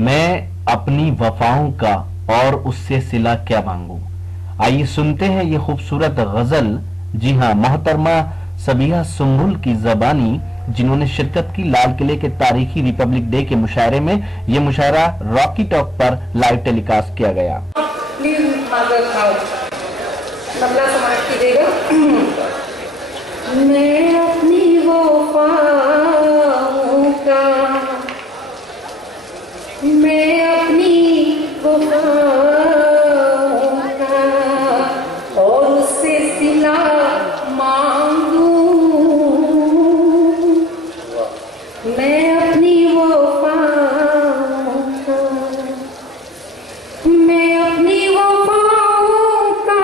मैं अपनी वफाओं का और उससे सिला क्या मांगू। आइए सुनते हैं ये खूबसूरत गजल। जी हाँ, मोहतरमा सबिहा सुम्बुल की जबानी, जिन्होंने शिरकत की लाल किले के तारीखी रिपब्लिक डे के मुशायरे में। ये मुशायरा रॉकी टॉक पर लाइव टेलीकास्ट किया गया। मैं अपनी वफाओं का, मैं अपनी वफाओं का और उससे सिला मांगू। मैं अपनी वफाओं का, मैं अपनी वफाओं का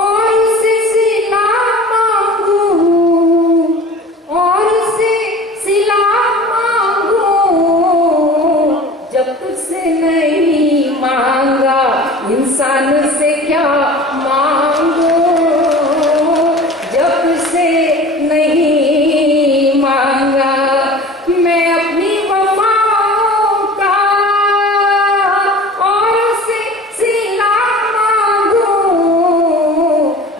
और उससे सिला मांगू, और उससे सिला मांगू। जब तुझसे नहीं मांगा इंसान से क्या मांगू। जब तुझसे नहीं मांगा मैं अपनी वफाओं का और उससे सिला मांगू।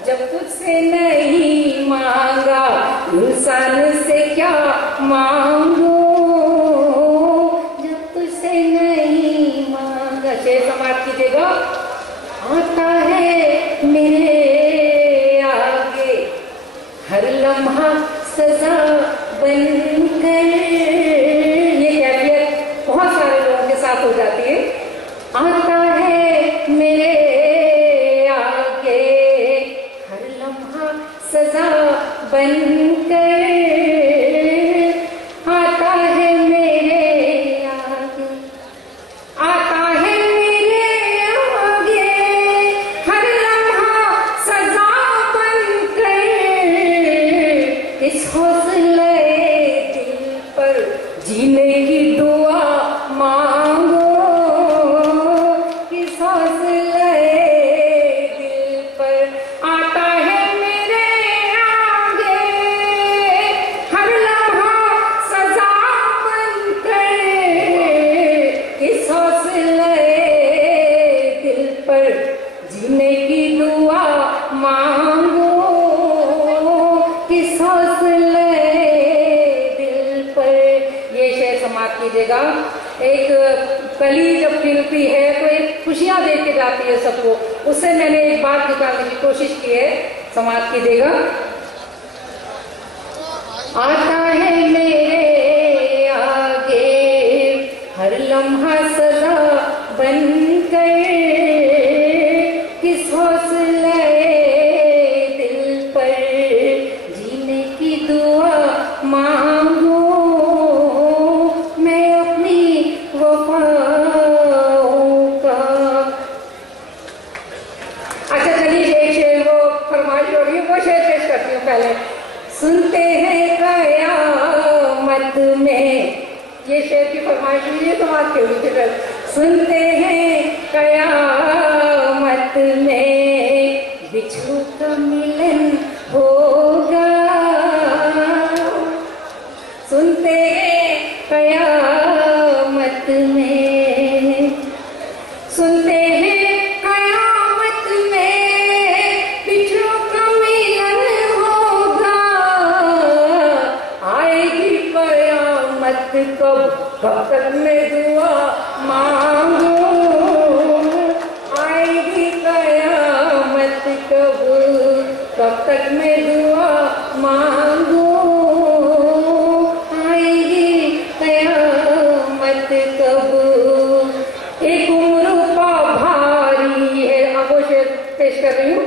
जब तुझसे नहीं मांगा इंसान से क्या मांगू। जब तुझसे नहीं मांगा। शेर समाप्त कीजिएगा। आता है मेरे आगे हर लम्हा सजा बनकर। ये कैफियत बहुत सारे लोगों के साथ हो जाती है। आता है मेरे आगे हर लम्हा सजा बनकर। आता है मेरे आगे, आता है मेरे आगे हर लम्हा सजा बनकर। इस हौसले दिल पर जीने की दुआ मांगो। इस हौसले दिल पर आता है मेरे आगे हर लम्हा सजा बनकर। इस हौसले दिल पर जीने की दुआ मांगो। किस हौसले दिल पर। ये शेर समाप्त कीजिएगा। एक कली जब खिलती है तो एक खुशियां दे के जाती है सबको। उससे मैंने एक बात निकालने की कोशिश की है। समाप्त कीजिएगा। आता है मेरे आगे हर लम्हा सजा बनकर। किस हौसले दिल पर जीने की दुआ मांगो। मैं अपनी वफाओं का। अच्छा चलिए, एक शेर वो फरमाइश हो रही है, वो शेर पेश करती हूँ पहले। सुनते हैं कयामत में। ये शेर की फरमाइश हुई है, समाज के लिए। सुनते हैं कयामत में बिछड़ों का मिलन होगा। सुनते हैं कयामत में, सुनते हैं कयामत में बिछड़ों का मिलन होगा। आएगी कयामत कब, कब तक मैं दुआ मांगू। आएगी कयामत कब, कब तक मैं दुआ मांगू। आएगी कयामत कब। एक उम्र पा भारी है। अब वो शेर पेश कर रही हूँ।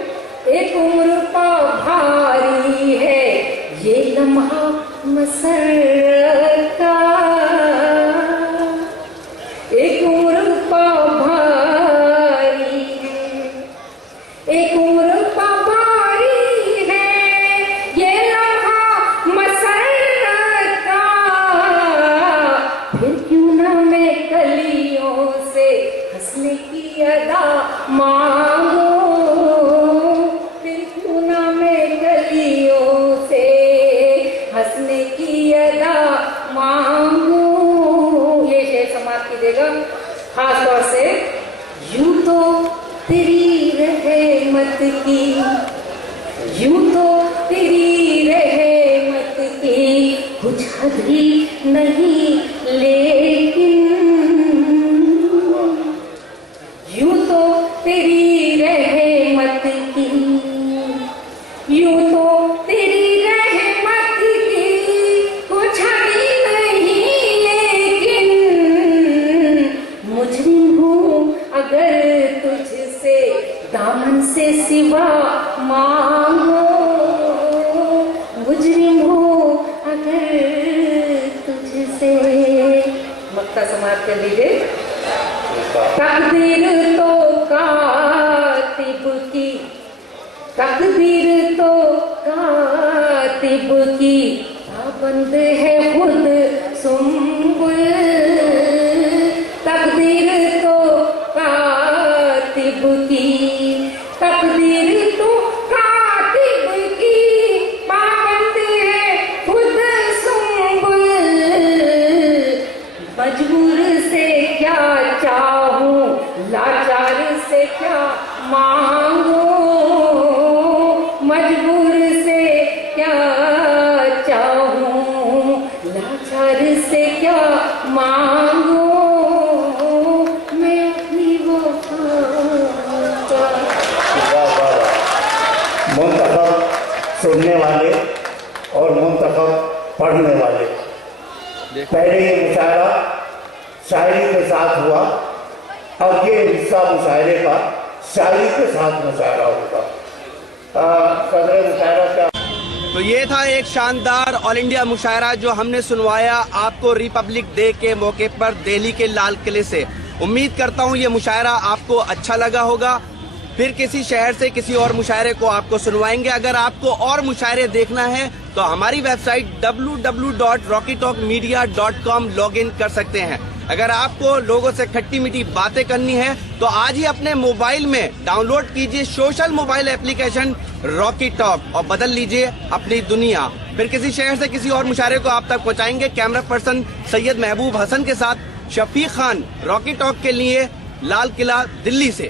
एक उम्र पा भारी है ये लम्हा मसरत का। एक उम्र पा भारी है, एक उम्र पा भारी है ये लम्हा मसरत का। फिर क्यों ना मैं कलियों से हंसने की अदा मांगो। फिर क्यों ना मैं कलियों हंसने की अदा मांगू। ये खास तौर से यूं तो तेरी रहमत की, यूं तो तेरी रहमत की कुछ हद ही नहीं, लेकिन यूं तो तेरी रहमत की, यूं तो तेरी रहमत की कुछ भी नहीं, लेकिन मुजरिम हूँ अगर तुझसे दामन से सिवा मांगो, मुजरिम हूँ अगर तुझसे। मक्ता समाप्त कर लीजिए। तकदीर तो कातिब की, तकदीर तो कातिब की पाबंद है खुद सुंबुल, तकदीर तो कातिब की, तकदीर तो कातिब की पाबंद है खुद सुंबुल, मजबूर से क्या चाहूं, लाचार से क्या मांगो, मजबूर से क्या चाहूं, लाचार से क्या मांगो, मैं अपनी वफा का। मुंतखब सुनने वाले और मुंतखब पढ़ने वाले, पहले ये मुशायरा शायरी के साथ हुआ, अब ये हिस्सा मुशायरे का शायरी के साथ मुशायरा होगा। सदर मुशायरा क्या? तो ये था एक शानदार ऑल इंडिया मुशायरा जो हमने सुनवाया आपको रिपब्लिक डे के मौके पर दिल्ली के लाल किले से। उम्मीद करता हूँ ये मुशायरा आपको अच्छा लगा होगा। फिर किसी शहर से किसी और मुशायरे को आपको सुनवाएंगे। अगर आपको और मुशायरे देखना है तो हमारी वेबसाइट www.rockytalkmedia.com लॉगिन कर सकते हैं। अगर आपको लोगों से खट्टी मीठी बातें करनी है तो आज ही अपने मोबाइल में डाउनलोड कीजिए social mobile application Rocky talk और बदल लीजिए अपनी दुनिया। फिर किसी शहर से किसी और मुशायरे को आप तक पहुंचाएंगे। कैमरा पर्सन सैयद महबूब हसन के साथ शफीक खान, रॉकी टॉक के लिए, लाल किला, दिल्ली से।